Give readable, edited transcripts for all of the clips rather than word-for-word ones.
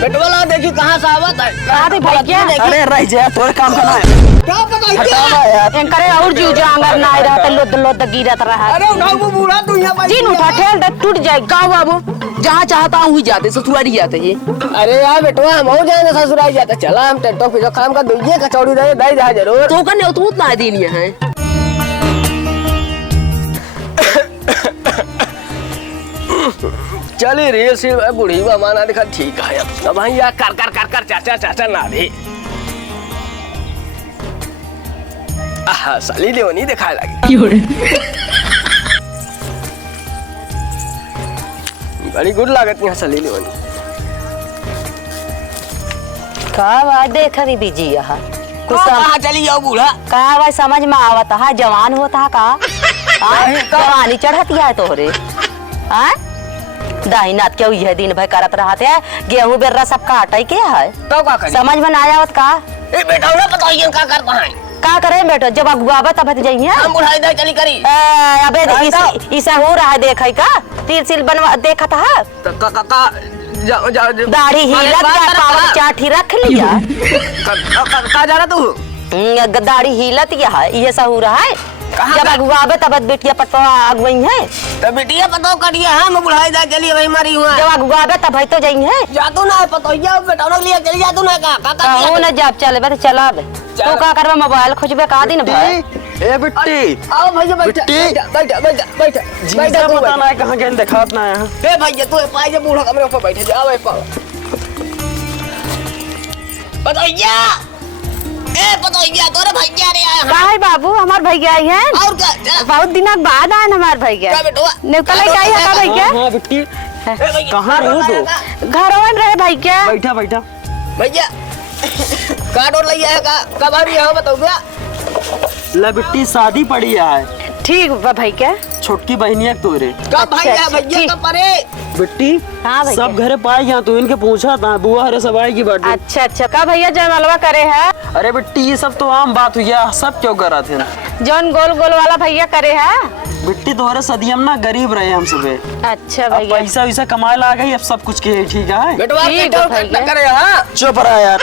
बेटवाला देखी कहाँ से आवत है। कहाँ थे भैया? अरे रह जा तोरे काम करना है। क्या पता हटावा यार। एंकरे और जीव जांगर ना रहा त लोद लोद गिरत रहा। अरे उठाओ वो बूढ़ा तू यहाँ जी उठा ठेल दे टूट जाए गाँव बाबू। जहाँ चाहता हूँ जाते ससुरारी जाते ये। अरे यार बेटवा हम हो जाएंगे ससुराल जाते चला हम टेंटो फिर काम का दीजिए कचौड़ी दे दे जा जरूर तो करने तो उतना दिन है। चली रे से बूढ़ी माना देखा ठीक है अब भैया कर कर कर कर चाचा चाचा ना दे आहा साली लेवनी दिखाए लगी बड़ी गुड लागत यहाँ साली लेवनी का बात देख रही बीजी यहाँ कुछ कहाँ चली जाओ बूढ़ा का भाई समझ में आवत है जवान होता है का जवानी चढ़ती है तोहरे दाही नाथ के यह दिन भर करत रहते है गेहूं बेर्रा सब काटे के है तो का करी समझ में ना आवत का ए बेटा ना बताइए का करता है का करे बेटो जब अगुआबा तब जाइए हम बुढ़ाई दे चली करी अबे इसे हो रहा है देखै का तीर सिल बनवा देखत है जा जा दाढ़ी हिलत या पावर चाठी रख लिया का जा रहा तू दाढ़ी हिलत या है ये सब हो रहा है जब अगुआबे तब बेटिया पटवा अगुई है तो बेटिया पतो करिए हम बुढ़ाई दे चली वही मारी हुआ जब अगुआबे तब है तो जाई है जा तू ना पतोइया बेटा ना लिए चली जा तू ना का कहूं ना जब चलबे तो चलाबे तू का करबे मोबाइल खोजबे का दिन भाई ए बिट्टी आओ भैया बैठ बैठ बैठ जीजा बताना है कहाँ गेल दिखात ना है। ए भैया तू पाए जे बूढ़ा कमरे ऊपर बैठे जा आवे पाओ पतोइया ए पतोइया तोरे भैया रे आया का है बाबू हमार भैया आई है और का चला बहुत दिनों बाद आए हमार भैया क्या बेटवा निकल के आई है का भैया हाँ बिट्टी कहाँ रहो तो घर में रहे भैया बैठा बैठा भैया का डोर लई है का कब आ रही है बताओ क्या ले बिट्टी शादी पड़ी है ठीक बा भैया छोटकी बहनिया तोरे का भैया अच्छा, भैया का परे बिट्टी हाँ भैया सब घरे पाए गया तू इनके पूछा था बुआ हरे सब आएगी बर्थडे। अच्छा अच्छा का भैया जयमालवा करे है अरे बिट्टी ये सब तो आम बात हुई है सब क्यों करा थे जौन गोल गोल वाला भैया करे है बिट्टी तोहरे सदियम ना गरीब रहे हम सबे अच्छा अब भैया पैसा वैसा कमाए ला गई अब सब कुछ के ठीक है। बेटवा ठीक बेटा है भैया। करे हां चुप रहा यार।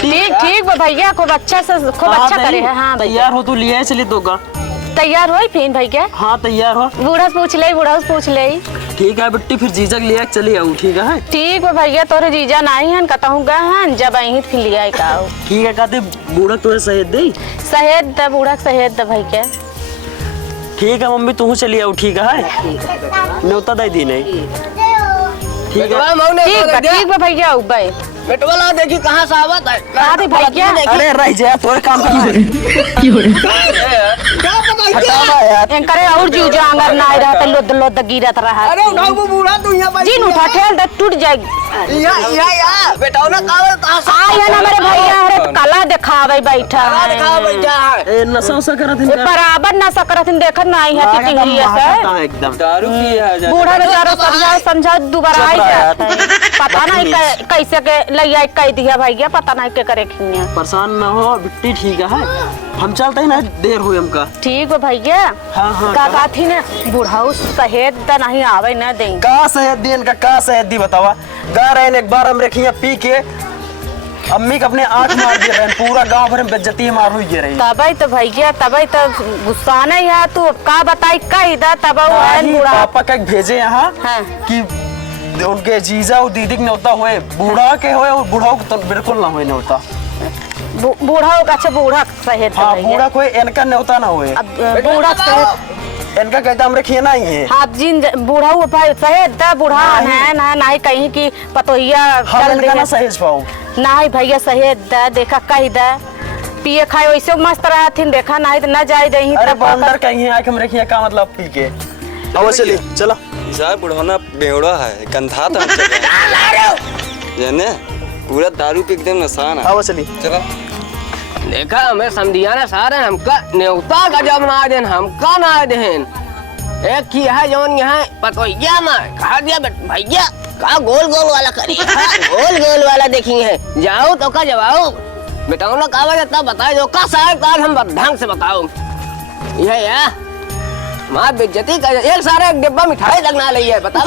ठीक ठीक बा भैया खूब अच्छा से खूब अच्छा करे है हाँ भैया तैयार हो तो लिए चली दोगा तैयार हो फिर भैया हाँ तैयार हो बूढ़ा से पूछ ले ठीक है बिट्टी फिर जीजक लिया चली आऊ ठीक है। ठीक है भैया तोरे जीजा नहीं हन कतहु गए हन जब आई फिर लिया का ठीक है कहते बूढ़ा तुझे सहेद दे सहेद द बूढ़ा सहेद द भैया ठीक है मम्मी तू चली आऊ ठीक है न्योता दे दी नहीं ठीक है बेटवा मौने ठीक बा भैया उबे बेटवा ला देखी कहां से आवत है कहाँ थे भैया अरे रह जा तोरे काम करना है। क्या पता हटावा यार। एंकरे और जीव जांगर ना रहा त लोद लोद गिरत रहा अरे उठाओ वो बूढ़ा तू यहाँ जी उठा ठेल दे टूट जाए या बेटा ना कावर कहां से आया ना मेरे भैया हरे कला दिखावे बैठा कहां दिखा बैठा है ए नशा उसा करत ये बराबर ना सकरथिन देखत नहीं है टिटहरी से एकदम दारू पिया है बूढ़ा बेचारा समझा दोबारा आई जाता है पता नहीं कैसे के लइया कह दिया भैया पता नहीं के करे खिया परेशान ना हो बिट्टी ठीक है हम चलते हैं ना देर हुई हमका ठीक है भैया हाँ हाँ का काथी ने बूढ़ाऊ सहेद द नहीं आवे न दे का शहद दी इनका का शहद दी बतावा गा रहे एक बार हम रखिए पी के अम्मी का अपने आंख मार दिए रहे पूरा गांव भर में बेइज्जती मार हुई गे रही तबई तो भैया तबई तो गुस्सा नहीं है तू का बताई कह दा तब बूढ़ा पापा का भेजे यहाँ हाँ। कि उनके जीजा और दीदी के न्योता हुए बूढ़ा के हुए और बूढ़ा तो बिल्कुल ना हुए न्योता बूढ़ा अच्छा बूढ़ा सहेद हाँ बूढ़ा कोई इनका न्योता ना हुए बूढ़ा सहेद इनका कहता हम रखिए ना ही है हाँ जिन बूढ़ा भाई सहेद दा बूढ़ा है ना नहीं कहीं की पतोहिया हम इनका ना सहेज पाऊँ नहीं भैया सहेद दा देखा कह दा पिए खाए वैसे मस्त रहथिन देखा नहीं तो न जाए दही अरे बंदर कहीं है हम रखिए का मतलब पी के अब चलिए चलो साहब बुढ़ाना बेवड़ा है गंधा था जाने पूरा दारू पे एकदम नशान है अब चलिए चलो देखा हमें समझिया ना सारे हमका न्योता का जब ना देन हमका ना देन एक की है जौन यहाँ पतोइया में कहा दिया भैया का गोल गोल वाला करी गोल गोल वाला देखी है जाओ तो का जवाओ बेटाओ ना कहा तब बताए जो का सारे काल हम ढंग से बताओ यह या माँ बेइज्जती कर एक सारे एक डिब्बा मिठाई तक ना ली है बता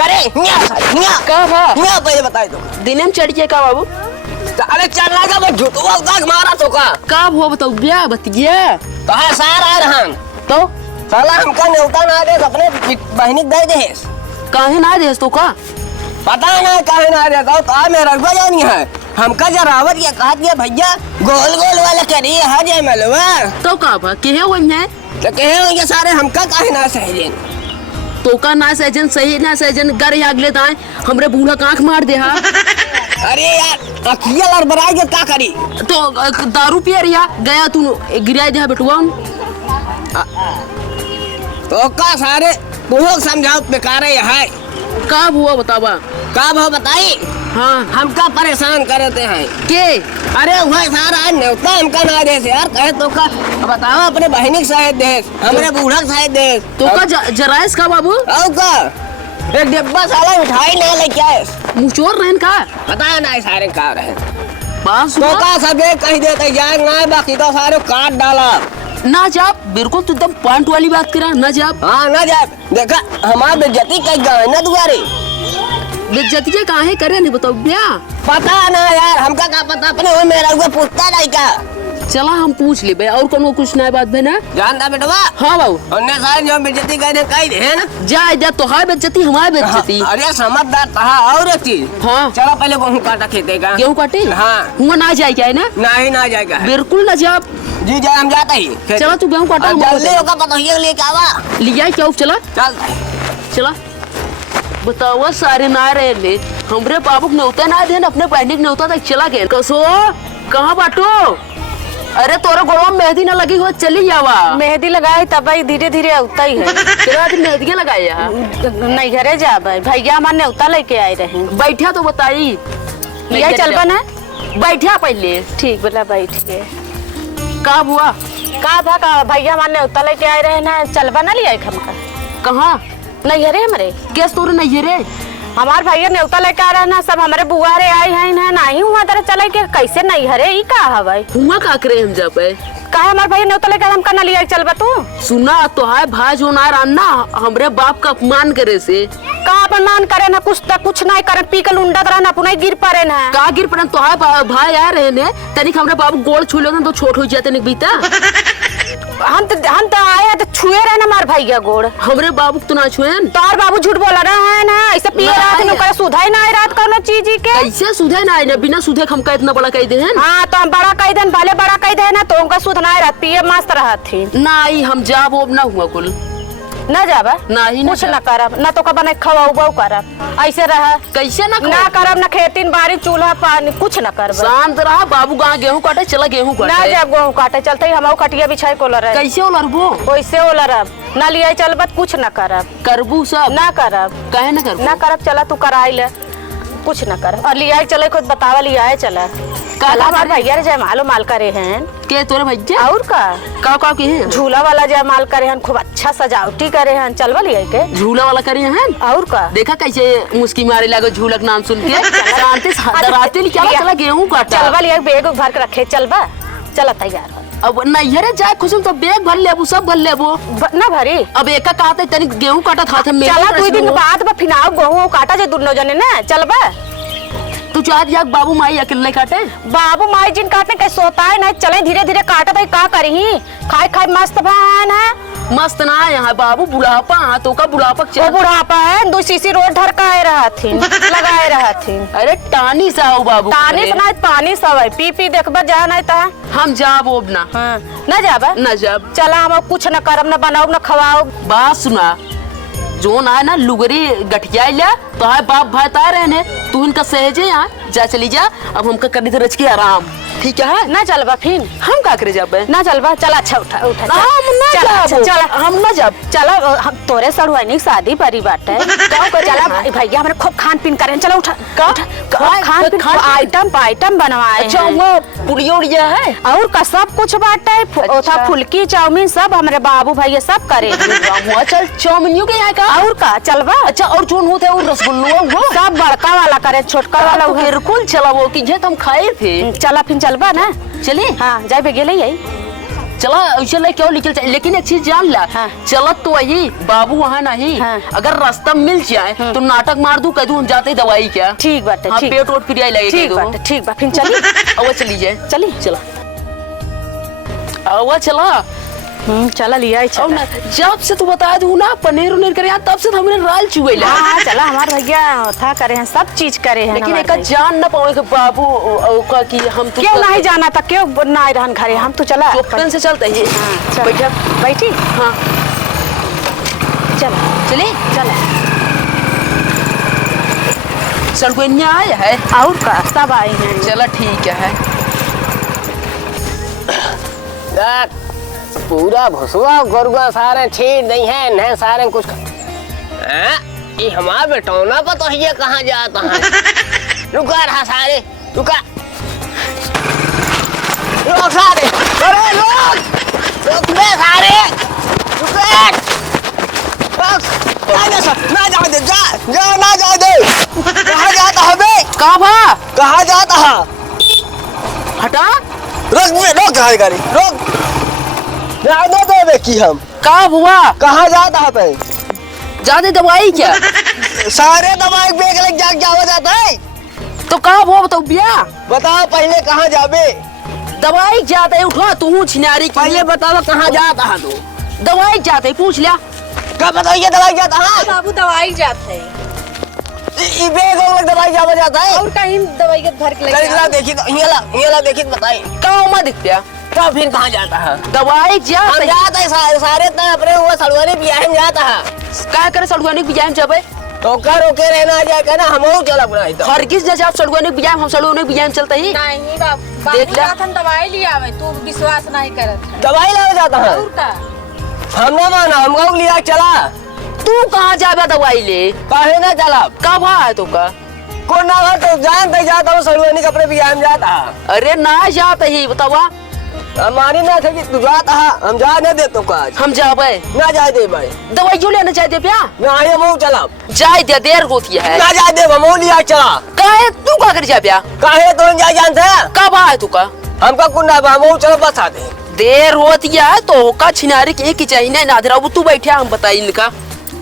करे क्या पहले बताए तो दिन में चढ़ के का बाबू अरे चलना का मैं जुटवा तक मारा तो का हुआ बताओ ब्याह बतिया तो है सार आ रहन तो साला हमका न्योता ना दे अपने बहनी दे दे काहे ना देस तो का पता ना काहे ना दे तो मेरा रखवा जानी है हमका जरावत ये कहा दिया भैया गोल गोल वाला करिए है जय मलवा तो का बा के है वन्ने तो कहे ये सारे हमका काहे ना सहेजन तो का ना सजन सही ना सजन गर अगले दाए हमरे बूढ़ा आंख मार दे हा अरे यार अखिया लड़बड़ाई के का करी तो दारू पिया रिया गया तू गिराई दे बेटुआ तो का सारे बहुत समझाओ बेकार है का हुआ बतावा का भाव बताई हाँ हमका परेशान करते हैं के अरे वह सारा न्योता हमका ना दे यार कहे तो का बताओ अपने बहनी के शायद दे हमरे बूढ़ा के शायद दे तो का जराइस का बाबू और का एक डिब्बा साला मिठाई ना लेके आए मुचोर रहन का पता ना सारे का रहे बास तो का सब कह देते जाए ना बाकी तो सारे काट डाला ना जाप बिल्कुल तू एकदम पॉइंट वाली बात करा ना जाप हाँ ना जाए देखा हमारी बेइज्जती कहीं गए ना दुआरे बेइज्जती के काहे करे नहीं बताओ ब्याह पता ना यार हमका का पता अपने वो मेरा हुआ पूछता नहीं का चला हम पूछ ले बे और कोनो कुछ ना बात ना जानता बेटवा हाँ बाबू उन्ने सारे जो बेइज्जती कहने कही दे ना जा तो हाय बेइज्जती हमारी बेइज्जती अरे समझदार कहा और चीज हाँ चलो पहले गेहूँ काटा खेते का गेहूँ काटे हाँ हुआ ना जाए क्या है ना नहीं ना जाएगा बिल्कुल ना जाप जी जाए हम जाते ही चला तू गेहूँ काटा जल्दी होगा पता ही लेके आवा लिया क्या चला चल चला बतावा सारे ना रहे ले हमरे बाबू ने उतना ना दे अपने पैनिक ने उतना तक चला गए कसो कहाँ बाटो अरे तोरे गोड़वा में मेहंदी ना लगी हो चली जावा मेहंदी लगाए तब धीरे धीरे उता ही है तेरा दिन मेहंदी लगाया नहीं घरे जा भैया हमारे उता लेके आए रहे बैठा तो बताई लिया चलबा ना बैठा पहले ठीक बोला बैठिए का हुआ का भैया हमारे उता लेके आए रहे ना चलबा ना लिया हमका कहाँ नहीं हरे हमारे कैस तोरे नहीं रे हमार भैया न्योता लेके आ रहे ना सब हमारे बुआ रे आए हैं ना नहीं हुआ तरह चले के कैसे नहीं हरे ई का हवाई हुआ का करे हम जब काहे हमार भैया न्योता लेके हमका ना लिया चलबा तू सुना तो है भाई जो ना अन्ना हमरे बाप का अपमान करे से का अपमान करे ना कुछ नहीं करे पी के लुंडा तरह ना पुनः गिर पड़े ना का गिर पड़े तो है भाई आ रहे ने तनिक हमरे बाबू गोल छू ले तो छोट हो जाते निक बीता हम तो आए तो छुए रहे ना मार भैया गोड़ हमरे बाबू तो ना छुए तोर बाबू झूठ बोला रहा है ना ऐसे पिए रात में करे सुधाई ना रात कोनो चीज के कैसे सुधे ना ना बिना सुधे हमका इतना बड़ा कह दे हैं हां तो हम बड़ा कह देन भले बड़ा कह दे ना तो उनका सुधना रात पिए मस्त रहत थी नहीं हम जाब अब ना हुआ कुल ना जाबा नहीं कुछ ना करब ना तो कबने खवाऊ बहु करब ऐसे रह कैसे ना ना करब ना खेतीन बारी चूल्हा पानी कुछ ना करब शांत रहा बाबू गाँव गेहूं काटे चला गेहूं काटे ना जब गेहूं काटे चलते हम खटिया बिछाई को लर कैसे हो लड़बो वैसे हो लरब ना लिया चलबत कुछ ना करब करबू सब ना करब काहे ना करबू ना करब चला तू कराई ले कुछ ना कर और लिया चले खुद बतावा लिया चला कल हमारे भैया रे जयमाल माल करे हैं के तोरे भैया और का के हैं झूला वाला जयमाल करे हैं खूब अच्छा सजावटी करे हैं चलवा लिया के झूला वाला करे हैं और का देखा कैसे मुस्की मारे लागो झूलक नाम सुन के शांति डराते नहीं क्या चला गेहूं काटा चलवा लिया बैग भर के रखे चलबा चला तैयार अब नहीं रे जाए खुशम तो बैग भर लेबू सब भर लेबू ना भरी अब एक कहते तनी गेहूं काटा था चला 2 दिन बाद फिनाव गेहूं काटा जे दोनों जने ना चलबा तू चाहत या बाबू माई अकेले काटे बाबू माई जिन काटने कैसे होता है ना चले धीरे धीरे काटा तो का करी खाए खाए मस्त भान है मस्त ना यहाँ बाबू बुढ़ापा तो का बुढ़ापा वो बुढ़ापा है 2 सीसी रोड ढरकाए रहा थी लगाए रहा थी अरे टानी सा हो बाबू टानी से ना पानी सब है पी देखबा जा नहीं ता हम जाब अब ना हाँ ना जाबा ना जाब चला हम कुछ न करब न बनाओ न खवाओ बात सुना जो ना है ना लुगरी गठिया लिया तो है बाप भाई तार रहे तू इनका सहजे यहाँ जा चली जा अब हमका करनी तो रच के आराम ठीक है ना चलबा फिर हम का करे जाबे ना चलबा चला अच्छा उठा उठा हम ना जाब चला हम ना जाब चला हम तोरे सड़वानी शादी परी बाटे चला भैया हमने खूब खान पीन करें चला उठा खान पीन आइटम बनवाए अच्छा वो पुड़िया उड़िया है और का सब कुछ बाटे ओथा फुलकी चाउमीन सब हमारे बाबू भैया सब करे चल चाउमीन के यहाँ का और का चलबा अच्छा और जोन होते वो रसगुल्ला वो सब बड़का वाला करे छोटका वाला बिल्कुल चला वो कि जे तुम खाए थे चला फिर चलबा ना चलिए हाँ जाए गेले यही चला चले क्यों निकल जाए, लेकिन एक चीज जान ला। हाँ। चलत तो वही बाबू वहाँ नहीं। हाँ। अगर रास्ता मिल जाए तो नाटक मार दूं, कह दूं हम जाते दवाई क्या। ठीक बात है, हाँ, ठीक पेट वोट फिर लगे ठीक बात है, ठीक बात। फिर चली अवा चली जाए, चली चला अवा चला। चला लिया ही अब चला। ना जब से तू बता दू ना पनीर उनीर करे यार, तब से तो हमने राल चुगैला। हाँ चला, हमारे भैया था करे हैं, सब चीज करे हैं। लेकिन हमारे एक भैया। जान ना पाओ कि बाबू का कि हम तो क्यों नहीं जाना था, क्यों नहीं रहन घरे, हम तो चला चुपन से चलते ही। चल। बैठा बैठी हाँ चल चले चल। चल कोई न्याय है और का सब आए हैं। चला ठीक है। देख, पूरा भुसवा गुरगा सारे छीट नहीं है, न सारे कुछ ये हमारा बेटौना पर तो ये कहाँ जाता है। रुका रहा सारे, रुका रुक सारे, अरे रुक बे सारे, रुक ना जाओ दे, जा ना जाओ दे। कहाँ जाता है बे, कहाँ भा कहाँ जाता है? हटा रोक कहाँ गाड़ी, रोक जाने दे बे की हम कहाँ हुआ कहाँ जाता है पे? ज्यादा दवाई क्या सारे दवाई बेच लग जावा जाता है। तो कहाँ हुआ बताओ भैया, बताओ पहले कहाँ जाबे, दवाई जाते उठा तू छिनारी की। पहले बताओ कहाँ जाता है तू? दवाई जाते पूछ लिया। क्या बताओ ये दवाई जाता है? बाबू दवाई जाते हैं ये बेग और दवाई जावा जाता है। और कहीं दवाई के घर के चल इधर देखी तो ये ला देखी तो बताई कहाँ में दिखता तो फिर कहाँ जाता है? दवाई हम जाते जाता है सारे तो अपने हुआ सड़वाने बियाह में जाता है। क्या करे सड़ुआने की बिजाम जाबे, तो कर रोके रहना जाए ना, हम चला बुरा तो हर किस जैसे आप सड़ुआने की बिजाम हम सड़ुआने की बिजाम चलते ही। नहीं बाबू देख लिया। हम दवाई लिया आवे, तू विश्वास नहीं करत है। दवाई लावा जाता है। और का हम ना माना, हम लिया चला। तू कहाँ जाबे दवाई ले, काहे ना चला? कब है तो का। कौन ना हो तो जानते जाता हूँ सड़वानी कपड़े बियाह में जाता है। अरे ना जाते ही बतावा, हमारी ना थे कि तू जाता है, हम जा नहीं दे तो काज हम जाबे ना जाए दे भाई, दवाई जो लेना चाहते प्या ना ये मुँह चला जाए दे देर होती है। ना जाए दे हम लिया चला। काहे तू का कर जा प्या, काहे तो जा जानते हैं कब है तू का। हमका कुंडा हम चलो बस आते देर होती है तो का छिनारी के एक ही चाहिए ना दे तू बैठा हम बताई इनका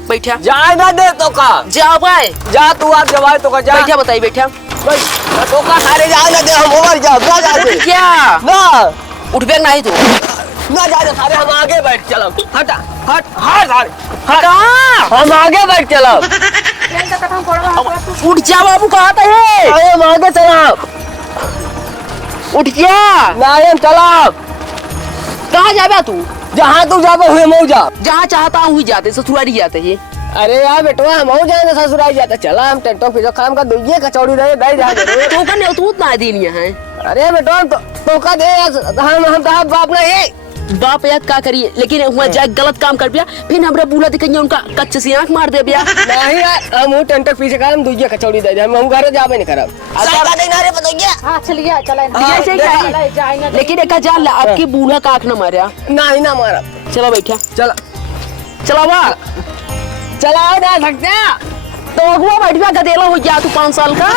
बैठा जाए ना दे तो का जाबे जा तू आप जवाई तो का जा बैठा बताई बैठा बस, तो का सारे जाए ना दे हम उमर जा ना जाए दे क्या ना उठ बैग नहीं तू ना जाए दे सारे, हम आगे बैठ चलो। हटा हट हट सारे हट, कहाँ हम आगे बैठ चलो। उठ जा बाबू कहाँ था ये, अरे हम आगे चला उठ जा ना हम चला, कहाँ जाबे तू, जहाँ तू जाबे हुए मऊ जा। जहाँ चाहता हूँ ही जाते ससुरारी जाते ही। अरे यार बेटवा हम हो जाए ससुराल जाता, चला हम टेंटो फिर काम का दुइये कचौड़ी रहे दे जा जरूर। तो का नहीं तू उतना दिन है। अरे बेटवा तो का दे हम तो बाप नहीं बाप याद का करिए, लेकिन वहाँ जाए गलत काम कर दिया फिर हमरा बुला दिखेंगे उनका कच्चे से आँख मार दे बिया। नहीं यार, हम टेंटो पीछे काम दुइये कचौड़ी दे हम घर जाबे नहीं करब। अच्छा देना रे बताइए। हां चलिए चले हाँ, जैसे देखा। कहीं लेकिन एक जान ला आपकी बूढ़ा का आँख न मारा। नहीं ना मारा, चलो बैठा चला चला वाह चला ना सकते तो हुआ बैठ गया गदेला हो गया तू 5 साल का।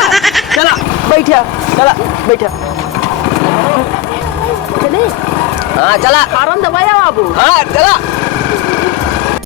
चला बैठा चला बैठा चले हाँ चला फार्म दबाया बाबू। हाँ चला